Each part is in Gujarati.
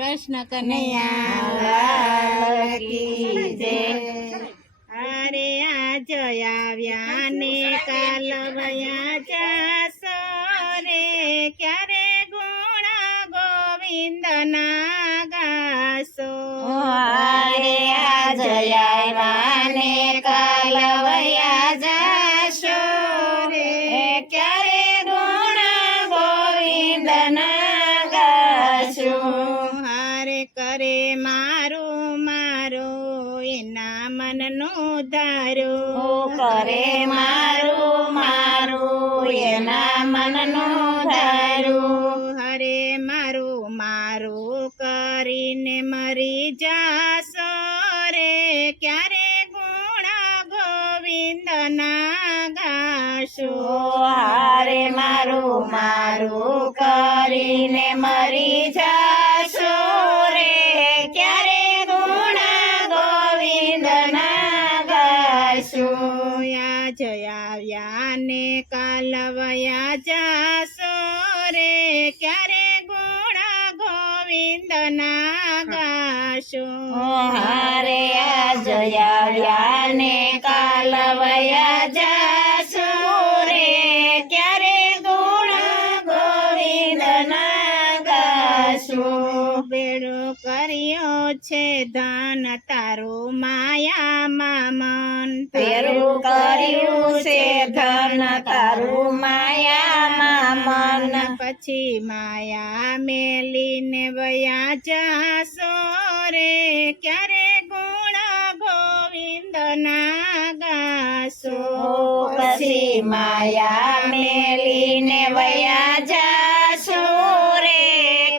કૃષ્ણ કનૈયા લાલ કી જય। અરે આજ આવ્યા ને કાલ વયા જાશો રે, ક્યારે ગુણ ગોવિંદ ના ગાશો। અરે આજ આવ્યા ને કાલ વયા જાશો રે, ક્યારે ગુણ ગોવિંદ ના ગાશો। હારે કરે મારું મારું એના મનનું ધારું, કરે મારું મારું એના મનનું ધારું। હરે મારું મારું કરીને મરી જાશો રે, ક્યારે ગુણ ગોવિંદ ના ગાશો। હારે મારું મારું કરીને મરી જાશો રે, ક્યારે ગુણ ગોવિંદ ના ગાશો। આજ આવ્યા ને કાલ વયા જાશો રે, ક્યારે ગુણ ગોવિંદ ના ગાશો। હારે આજ આવ્યા ને કાલ વયા જાશો રે, ક્યારે ગુણ ગોવિંદ ના ગાશો। બેડો કર્યો છે ધન તારું માયામાં મન, પેરું કર્યું છે ધન તારું માયામાં મન, પછી માયા મેલીને વયા જાશો રે, ક્યારે ગુણ ગોવિંદ ના ગાશો। પછી માયા મેલીને વયા જાશો રે,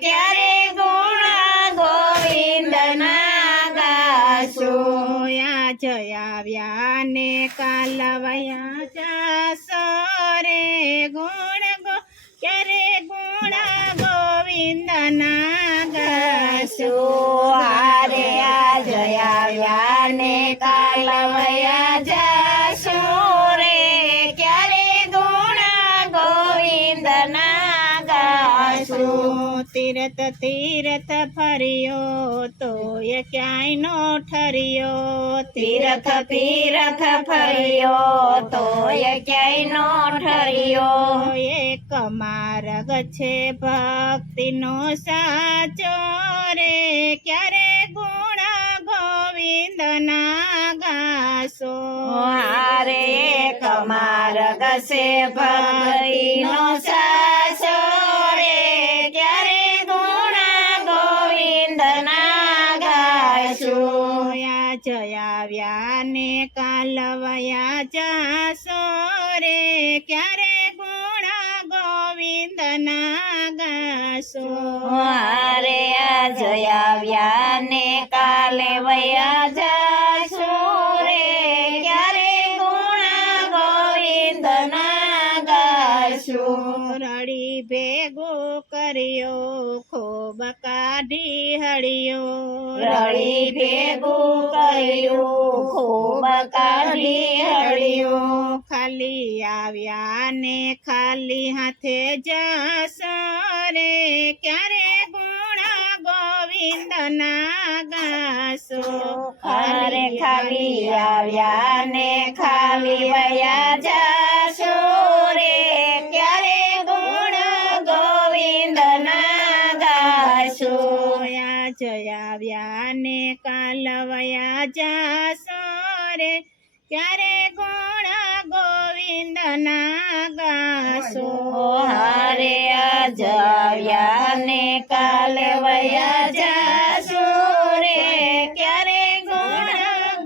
ક્યારે ગુણ ગોવિંદ ના ગાશો। આજ આવ્યા ને કાલ વયા જાશો રે, ક્યારે ગુણ ગોવિંદ ના ગાશો। હારે આજ આવ્યા ને કાલ વયા જાશો રે, ક્યારે ગુણ ગોવિંદ ના ગાશો। તીરથ તીરથ ફર્યો તોય ક્યાંય નો ઠર્યો, તીરથ તીરથ ફર્યો તોય ક્યાંય નો ઠર્યો। એક માર્ગ છે ભક્તિનો સાચો રે, ક્યારે ગુણ ગોવિંદ ના ગાશો। હારે એક માર્ગ છે ભક્તિનો સાચો રે, ક્યારે ગુણ ગોવિંદ ના ગાશો। આજ આવ્યા ને કાલ વયા જાશો રે, ક્યારે ગુણ ગોવિંદ ના ગાશો। હારે આજ આવ્યા ને કાલે વયા જાશો રે, ક્યારે ગુણ ગોવિંદ ના ગાશો। રડી ભેગો કર્યો ખૂબ કાઢી હળિયો, રળી ભેગું કર્યું ખૂબ કાઢી હળિયું। ખાલી આવ્યા ને ખાલી હાથે જશો રે, ક્યારે ગુણ ગોવિંદ ના ગાશો। હારે ખાલી આવ્યા ને ખાલી વયા જાશો રે, ક્યારે ગુણ ગોવિંદ ના ગાશો। આજ આવ્યા ને કાલ વયા જાશો રે, ક્યારે ગુણ ગોવિંદ ના ગાશો। હારે આજ આવ્યા ને કાલે વયા જાશો રે, ક્યારે ગુણ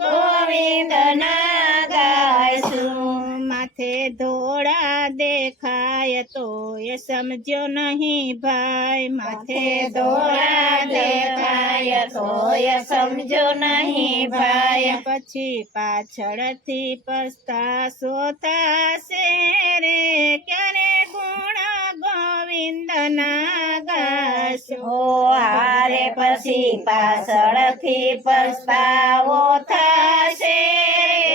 ગોવિંદ ના ગાશો। માથે ધોળા દેખાય તોય સમજો નહીં ભાઈ, માથે ધોળા દેખાય તોય સમજો નહીં ભાઈ, પછી પાછળથી પસ્તાશો થશે રે, ક્યારે ગુણ ગોવિંદ ના ગાશો। હારે પછી પાછળથી પસ્તાવો થશે રે,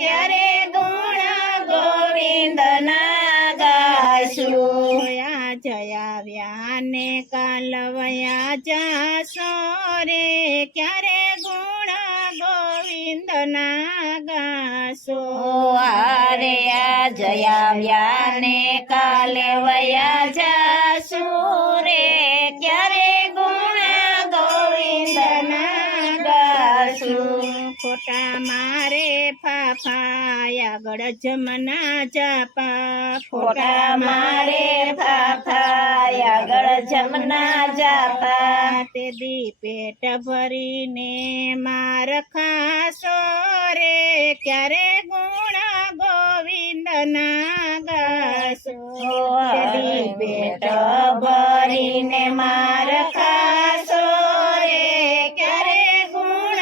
ક્યારે ગુણ ગોવિંદ ના ગાશો। આજ આવ્યા ને કાલ વયા જાશો રે ક્યારે ગુણ ગોવિંદના ગાશો હારે આજ આવ્યા ને કાલે વયા જાશુ રે ક્યારે ગુણ ગોવિંદના ગાશું ખોટા મારે ફાફા આગળ જમના જાપા ખોટા મારે ફાફા આગળ જમના જાપા તે દી પેટ ભરીને માર ખાશો રે ક્યારે ગુણ ગોવિંદના ગાશો તે દી પેટ ભરીને માર ખાશો રે ક્યારે ગુણ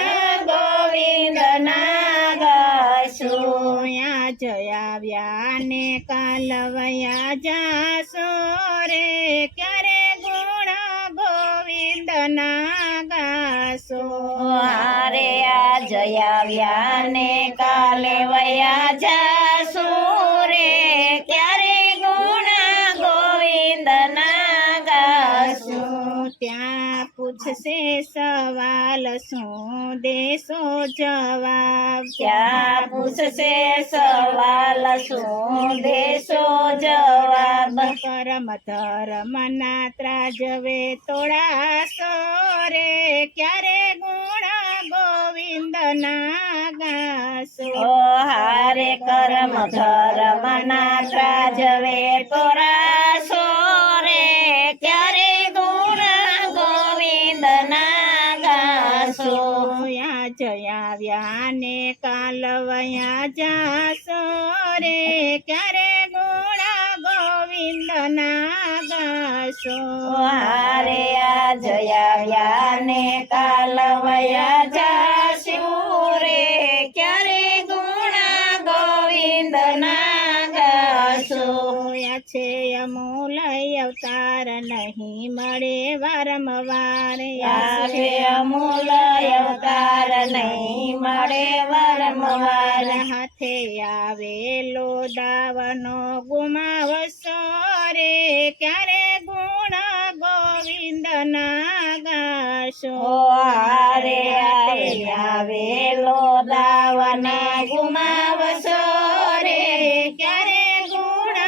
ગોવિંદના ગાશું જયા આવ્યા ને કાલ વયા જાશો રે ક્યારે ગુણ ગોવિંદના ગાશો હારે આજ આવ્યા ને કાલે વયા જાશુ રે ક્યારે ગુણ ગોવિંદના ગાશું ત્યાં પૂછશે સવાલ શું દેશો જવાબ ત્યાં પૂછશે સવાલ શું દેશો જવાબ કરમ ધર્મના ત્રાજવે તોડાશો રે ક્યારે ગુણ ગોવિંદના ગાશો હારે કરમ ધર્મના ત્રાજવે તોરાશો રે ક્યારે ગુણ ગોવિંદના ગાશો જયા આવ્યા ને કાલ વયા જાશો રે ક્યારે ગુણ ગોવિંદના ગાશો હારે આજ આવ્યા ને કાલ વયા જાશું રે ક્યારે ગુણ ગોવિંદના ગાશું છે અમૂલ્ય અવતાર નહીં મળે વારંવાર છે અમૂલ્ય અવતાર નહીં મળે વારંવાર હાથે આવેલો દાવનો ગુમાવશો રે ક્યારે ગુણ ગોવિંદના ગાશો હારે આવેલો દાવના ગુમાવશો રે ક્યારે ગુણ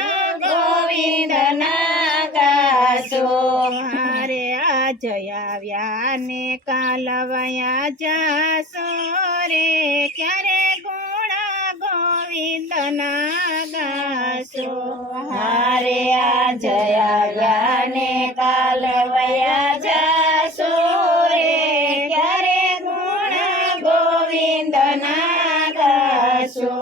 ગોવિંદના ગાશો હારે આજ આવ્યા ને કાલ વયા જાશો રે ક્યારે ગુણ ગોવિંદના ગાશો હારે આજ આવ્યા ને કાલ વયા જાશો રે ક્યારે ગુણ ગોવિંદના ગાશો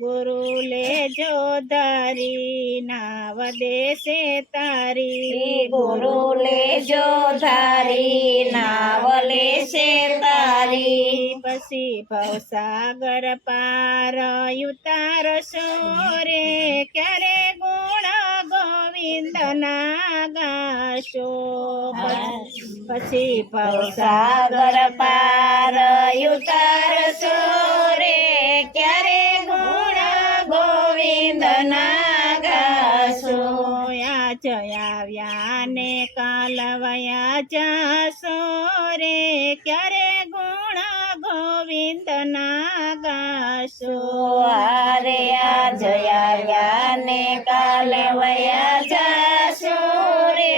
ગુરુ લેજો ધારી નાવ દેશે તારી ગુરુ લેજો ધારી નાવ લેશે તારી પછી ભવસાગર પાર ઉતારશો રે ક્યારે ગુણ ગોવિંદના ગાશો પછી ભવસાગર પાર ઉતારશો રે ક્યારે ગુણ ગોવિંદના ગાશો જયા આવ્યા ને કાલ વયા જાશો રે ક્યારે ગુણ ગોવિંદના ગાશો હારે આજ આવ્યા ને કાલે વયા જાશો રે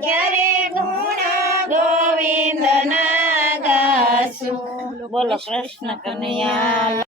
ક્યારે ગુણ ગોવિંદના ગાશો બોલો કૃષ્ણ કનૈયા